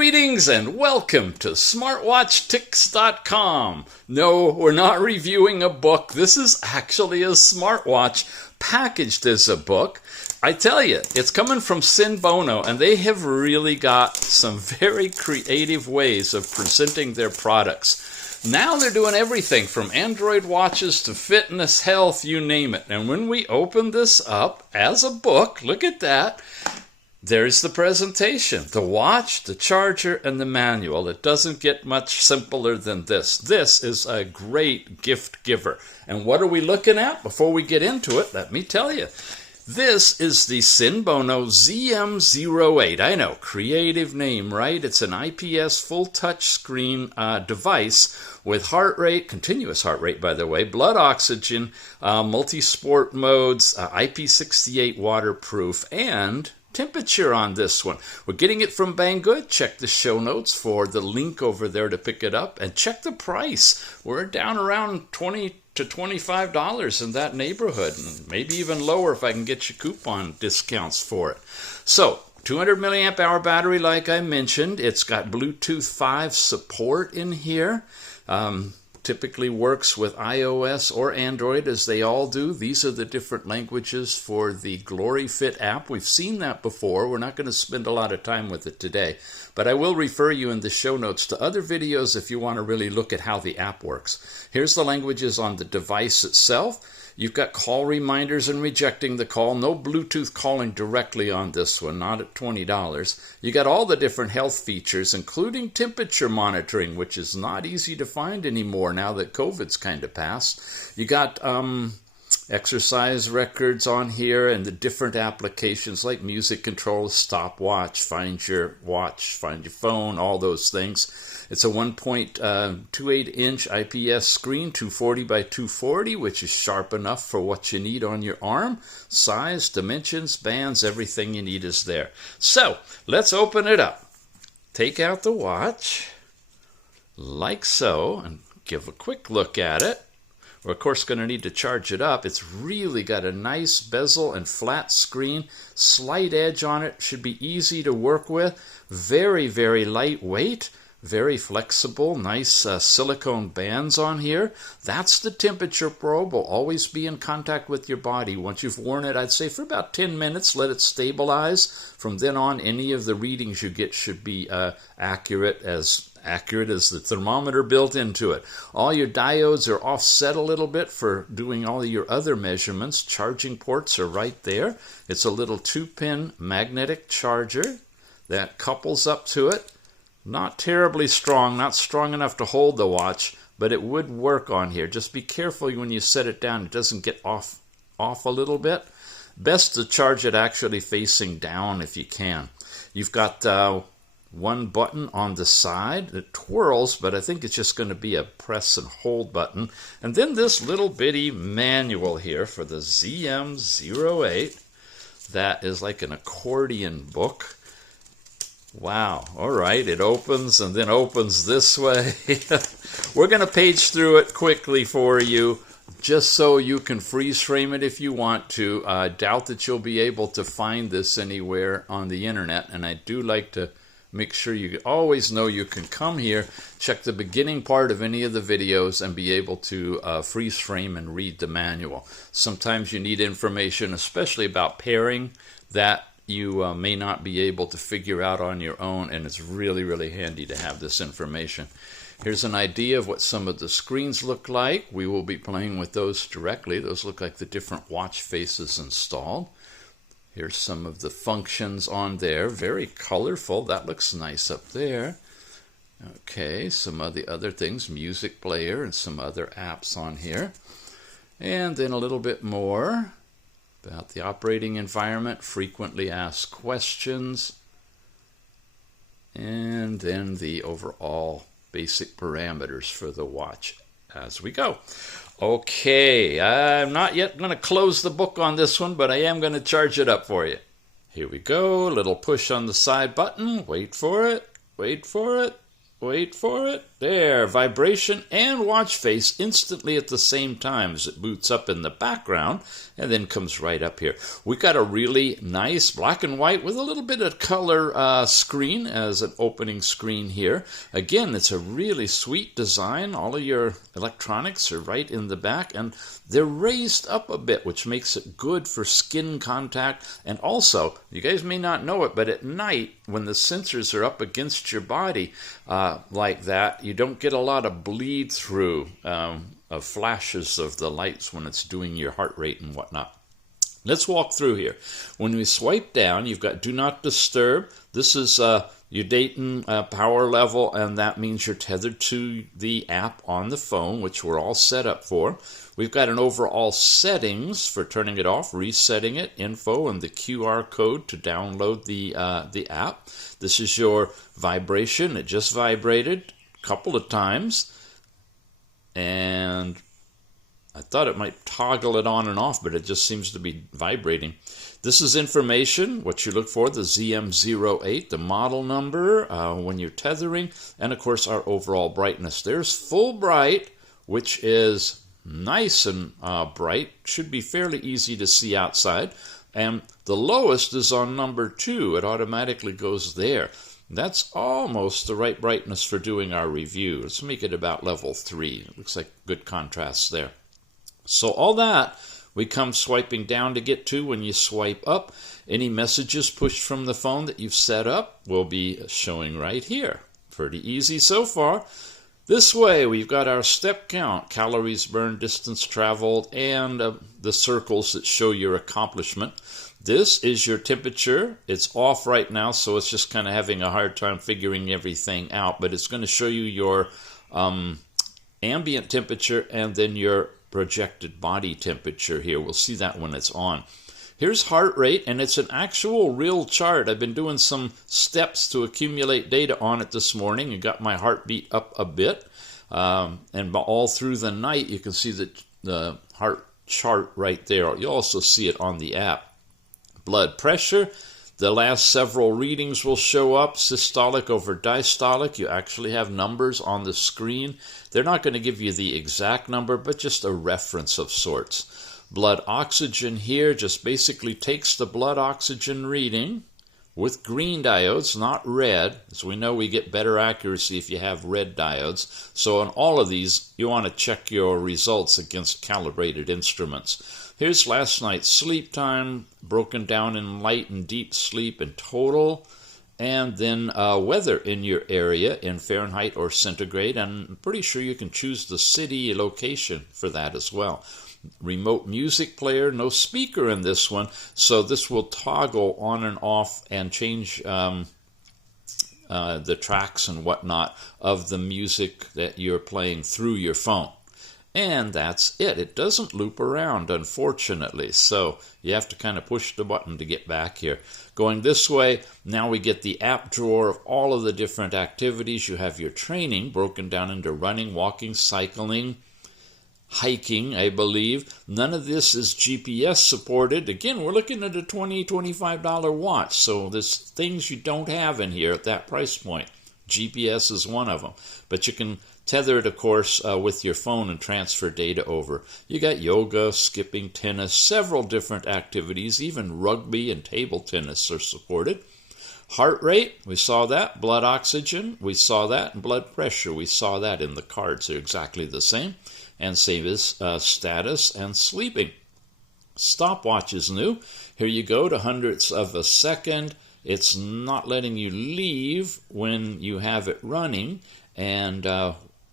Greetings and welcome to SmartWatchTicks.com. No, we're not reviewing a book. This is actually a smartwatch packaged as a book. I tell you, it's coming from SENBONO, and they have really got some very creative ways of presenting their products. Now they're doing everything from Android watches to fitness, health, you name it. And when we open this up as a book, look at that. There's the presentation, the watch, the charger, and the manual. It doesn't get much simpler than this. This is a great gift giver. And what are we looking at? Before we get into it, let me tell you. This is the SENBONO ZM08. I know, creative name, right? It's an IPS full touch screen device with heart rate, continuous heart rate, by the way, blood oxygen, multi-sport modes, IP68 waterproof, and temperature on this one. We're getting it from Banggood. Check the show notes for the link over there to pick it up, and check the price. We're down around $20 to $25 in that neighborhood, and maybe even lower if I can get you coupon discounts for it. So 200 milliamp hour battery, like I mentioned. It's got Bluetooth 5 support in here. Typically works with iOS or Android, as they all do. These are the different languages for the GloryFit app. We've seen that before. We're not going to spend a lot of time with it today, but I will refer you in the show notes to other videos if you want to really look at how the app works. Here's the languages on the device itself. You've got call reminders and rejecting the call. No Bluetooth calling directly on this one, not at $20. You got all the different health features, including temperature monitoring, which is not easy to find anymore now that COVID's kind of passed. You got exercise records on here and the different applications like music control, stopwatch, find your watch, find your phone, all those things. It's a 1.28 inch IPS screen, 240 by 240, which is sharp enough for what you need on your arm. Size, dimensions, bands, everything you need is there. So let's open it up. Take out the watch, like so, and give a quick look at it. We're, of course, going to need to charge it up. It's really got a nice bezel and flat screen. Slight edge on it. Should be easy to work with. Very, very lightweight. Very flexible. Nice silicone bands on here. That's the temperature probe. Will always be in contact with your body. Once you've worn it, I'd say for about 10 minutes, let it stabilize. From then on, any of the readings you get should be accurate as the thermometer built into it. All your diodes are offset a little bit for doing all of your other measurements. Charging ports are right there. It's a little 2-pin magnetic charger that couples up to it. Not terribly strong, not strong enough to hold the watch, but it would work on here. Just be careful when you set it down, it doesn't get off a little bit. Best to charge it actually facing down if you can. You've got one button on the side that twirls, but I think it's just going to be a press and hold button. And then this little bitty manual here for the ZM08 that is like an accordion book. Wow, all right, it opens and then opens this way. We're going to page through it quickly for you, just so you can freeze frame it if you want to. I doubt that you'll be able to find this anywhere on the internet, and I do like to make sure you always know you can come here, check the beginning part of any of the videos, and be able to freeze frame and read the manual. Sometimes you need information, especially about pairing, that you may not be able to figure out on your own, and it's really, really handy to have this information. Here's an idea of what some of the screens look like. We will be playing with those directly. Those look like the different watch faces installed. Here's some of the functions on there. Very colorful. That looks nice up there. Okay, some of the other things, music player and some other apps on here. And then a little bit more about the operating environment, frequently asked questions, and then the overall basic parameters for the watch as we go. Okay, I'm not yet going to close the book on this one, but I am going to charge it up for you. Here we go, a little push on the side button, wait for it, Wait for it. There, vibration and watch face instantly at the same time as it boots up in the background and then comes right up here. We got a really nice black and white with a little bit of color screen as an opening screen here. Again, it's a really sweet design. All of your electronics are right in the back and they're raised up a bit, which makes it good for skin contact. And also, you guys may not know it, but at night when the sensors are up against your body, like that, you don't get a lot of bleed through of flashes of the lights when it's doing your heart rate and whatnot. Let's walk through here. When we swipe down, you've got Do Not Disturb. This is your Dayton power level, and that means you're tethered to the app on the phone, which we're all set up for. We've got an overall settings for turning it off, resetting it, info, and the QR code to download the app. This is your vibration. It just vibrated a couple of times, and I thought it might toggle it on and off, but it just seems to be vibrating. This is information, what you look for, the ZM08, the model number, when you're tethering, and of course our overall brightness. There's full bright, which is nice and bright, should be fairly easy to see outside. And the lowest is on number 2. It automatically goes there. That's almost the right brightness for doing our review. Let's make it about level 3. It looks like good contrast there. So all that we come swiping down to get to. When you swipe up, any messages pushed from the phone that you've set up will be showing right here. Pretty easy so far. This way, we've got our step count, calories burned, distance traveled, and the circles that show your accomplishment. This is your temperature. It's off right now, so it's just kind of having a hard time figuring everything out, but it's going to show you your ambient temperature and then your projected body temperature here. We'll see that when it's on. Here's heart rate, and it's an actual real chart. I've been doing some steps to accumulate data on it this morning and got my heartbeat up a bit. And all through the night, you can see the heart chart right there. You'll also see it on the app. Blood pressure, the last several readings will show up. Systolic over diastolic, you actually have numbers on the screen. They're not going to give you the exact number, but just a reference of sorts. Blood oxygen here just basically takes the blood oxygen reading with green diodes, not red. As we know, we get better accuracy if you have red diodes. So on all of these, you want to check your results against calibrated instruments. Here's last night's sleep time, broken down in light and deep sleep in total. And then weather in your area in Fahrenheit or centigrade. And I'm pretty sure you can choose the city location for that as well. Remote music player, no speaker in this one, so this will toggle on and off and change the tracks and whatnot of the music that you're playing through your phone. And that's it. It doesn't loop around, unfortunately, so you have to kind of push the button to get back here. Going this way, now we get the app drawer of all of the different activities. You have your training broken down into running, walking, cycling, hiking, I believe. None of this is GPS supported. Again, we're looking at a $20, $25 watch, so there's things you don't have in here at that price point. GPS is one of them, but you can tether it, of course, with your phone and transfer data over. You got yoga, skipping, tennis, several different activities, even rugby and table tennis are supported. Heart rate, we saw that. Blood oxygen, we saw that. And blood pressure, we saw that in the cards. They're exactly the same. And same as status and sleeping. Stopwatch is new. Here you go to hundredths of a second. It's not letting you leave when you have it running, and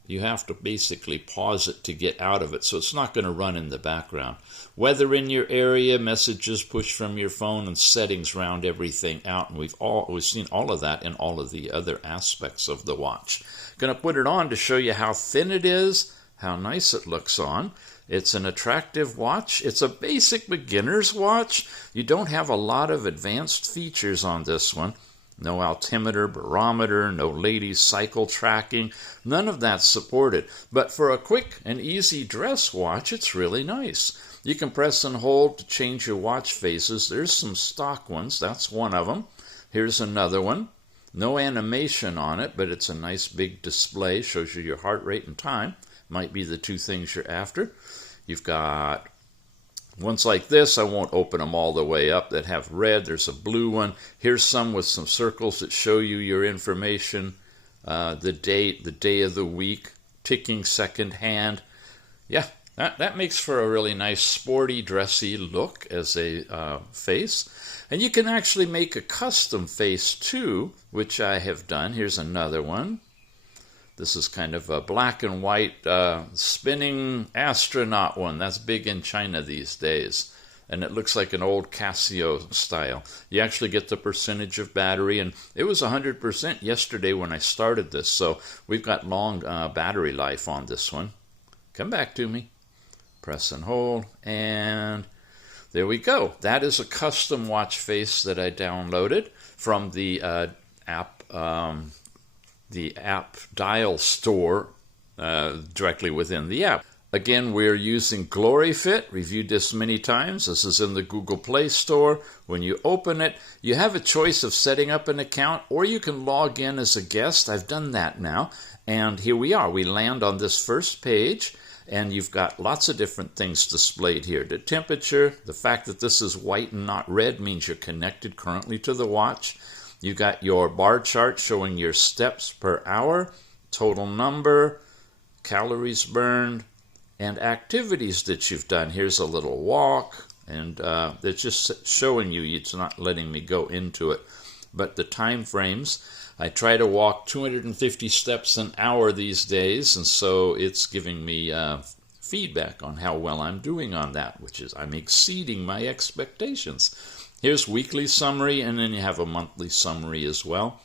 you have to basically pause it to get out of it, so it's not going to run in the background. Weather in your area, messages pushed from your phone, and settings round everything out, and we've seen all of that in all of the other aspects of the watch. Going to put it on to show you how thin it is, how nice it looks on. It's an attractive watch. It's a basic beginner's watch. You don't have a lot of advanced features on this one. No altimeter, barometer, no ladies cycle tracking. None of that's supported. But for a quick and easy dress watch, it's really nice. You can press and hold to change your watch faces. There's some stock ones. That's one of them. Here's another one. No animation on it, but it's a nice big display. Shows you your heart rate and time. Might be the two things you're after. You've got ones like this. I won't open them all the way up that have red. There's a blue one. Here's some with some circles that show you your information, the date, the day of the week, ticking second hand. Yeah, that makes for a really nice sporty, dressy look as a face. And you can actually make a custom face too, which I have done. Here's another one. This is kind of a black and white spinning astronaut one. That's big in China these days. And it looks like an old Casio style. You actually get the percentage of battery, and it was 100% yesterday when I started this. So we've got long battery life on this one. Come back to me. Press and hold, and there we go. That is a custom watch face that I downloaded from the app dial store directly within the app. Again, we're using GloryFit. Reviewed this many times. This is in the Google Play Store. When you open it, you have a choice of setting up an account, or you can log in as a guest. I've done that now, and here we are. We land on this first page, and you've got lots of different things displayed here. The temperature, the fact that this is white and not red means you're connected currently to the watch. You've got your bar chart showing your steps per hour, total number, calories burned, and activities that you've done. Here's a little walk, and it's just showing you. It's not letting me go into it. But the time frames, I try to walk 250 steps an hour these days, and so it's giving me feedback on how well I'm doing on that, which is I'm exceeding my expectations. Here's weekly summary, and then you have a monthly summary as well.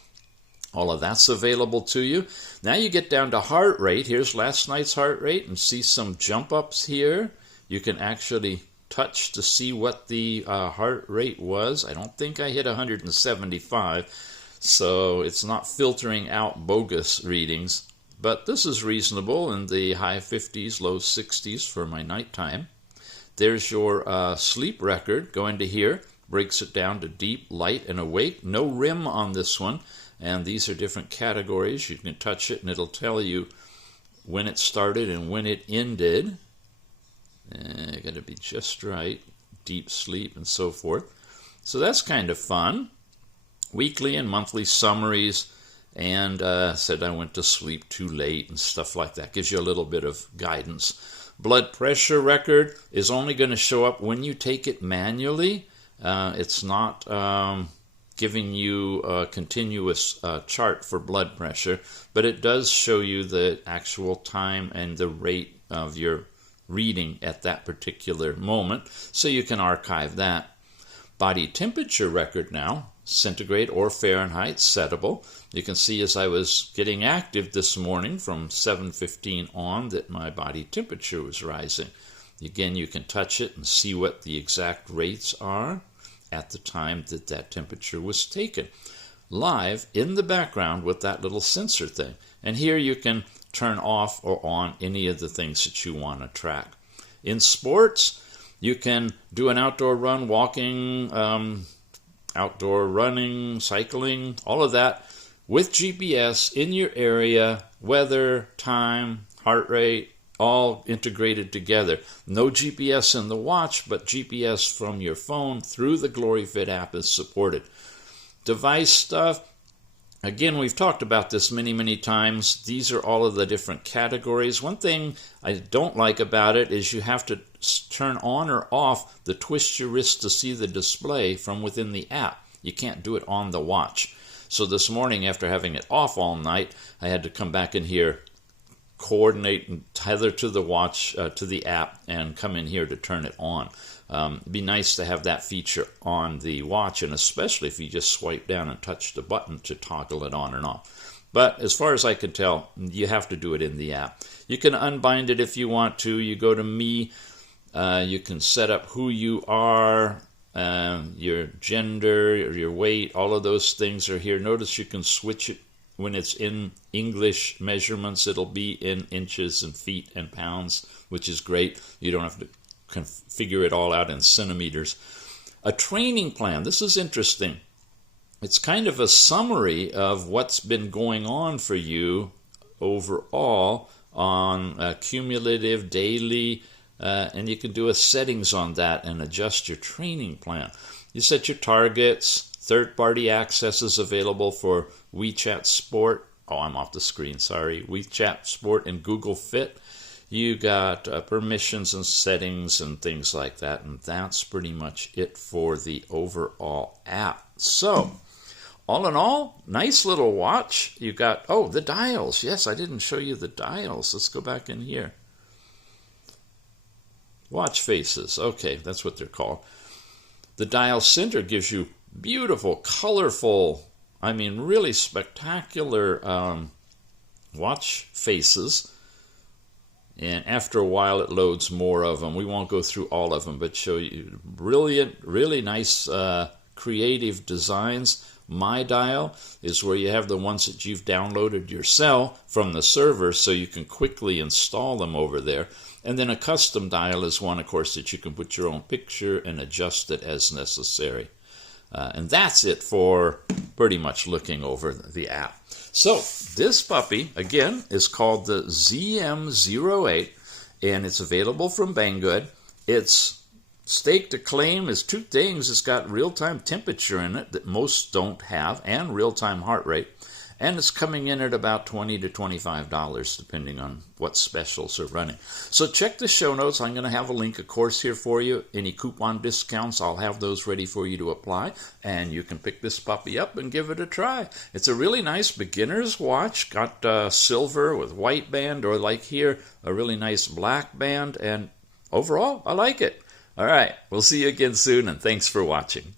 All of that's available to you. Now you get down to heart rate. Here's last night's heart rate, and see some jump ups here. You can actually touch to see what the heart rate was. I don't think I hit 175, so it's not filtering out bogus readings. But this is reasonable in the high 50s, low 60s for my nighttime. There's your sleep record. Go into here. Breaks it down to deep, light, and awake. No rim on this one. And these are different categories. You can touch it, and it'll tell you when it started and when it ended. Got to be just right. Deep sleep and so forth. So that's kind of fun. Weekly and monthly summaries. And said I went to sleep too late and stuff like that. Gives you a little bit of guidance. Blood pressure record is only going to show up when you take it manually. It's not giving you a continuous chart for blood pressure, but it does show you the actual time and the rate of your reading at that particular moment, so you can archive that. Body temperature record now, centigrade or Fahrenheit, settable. You can see as I was getting active this morning from 7:15 on that my body temperature was rising. Again, you can touch it and see what the exact rates are at the time that that temperature was taken, live in the background with that little sensor thing. And here you can turn off or on any of the things that you want to track. In sports, you can do an outdoor run, walking, outdoor running, cycling, all of that with GPS in your area, weather, time, heart rate, all integrated together. No GPS in the watch, but GPS from your phone through the GloryFit app is supported. Device stuff, again, we've talked about this many times. These are all of the different categories. One thing I don't like about it is you have to turn on or off the twist your wrist to see the display from within the app. You can't do it on the watch. So this morning, after having it off all night, I had to come back in here, coordinate and tether to the watch, to the app, and come in here to turn it on. It'd be nice to have that feature on the watch, and especially if you just swipe down and touch the button to toggle it on and off. But as far as I can tell, you have to do it in the app. You can unbind it if you want to. You go to Me. You can set up who you are, your gender, your weight. All of those things are here. Notice you can switch it. When it's in English measurements, it'll be in inches and feet and pounds, which is great. You don't have to figure it all out in centimeters. A training plan. This is interesting. it's kind of a summary of what's been going on for you overall on cumulative, daily, and you can do a settings on that and adjust your training plan. You set your targets. Third-party access is available for WeChat Sport. Oh, I'm off the screen, sorry. WeChat Sport and Google Fit. You got permissions and settings and things like that, and that's pretty much it for the overall app. So, all in all, nice little watch. You got, oh, the dials. Yes, I didn't show you the dials. Let's go back in here. Watch faces. Okay, that's what they're called. The dial center gives you beautiful, colorful, I mean, really spectacular watch faces. And after a while, it loads more of them. We won't go through all of them, but show you brilliant, really nice, creative designs. My Dial is where you have the ones that you've downloaded yourself from the server so you can quickly install them over there. And then a custom dial is one, of course, that you can put your own picture and adjust it as necessary. And that's it for pretty much looking over the app. So this puppy, again, is called the ZM08, and it's available from Banggood. Its stake to claim is two things. It's got real-time temperature in it that most don't have, and real-time heart rate. And it's coming in at about $20 to $25, depending on what specials are running. So check the show notes. I'm going to have a link, of course, here for you. Any coupon discounts, I'll have those ready for you to apply. And you can pick this puppy up and give it a try. It's a really nice beginner's watch. Got silver with white band, or like here, a really nice black band. And overall, I like it. All right, we'll see you again soon, and thanks for watching.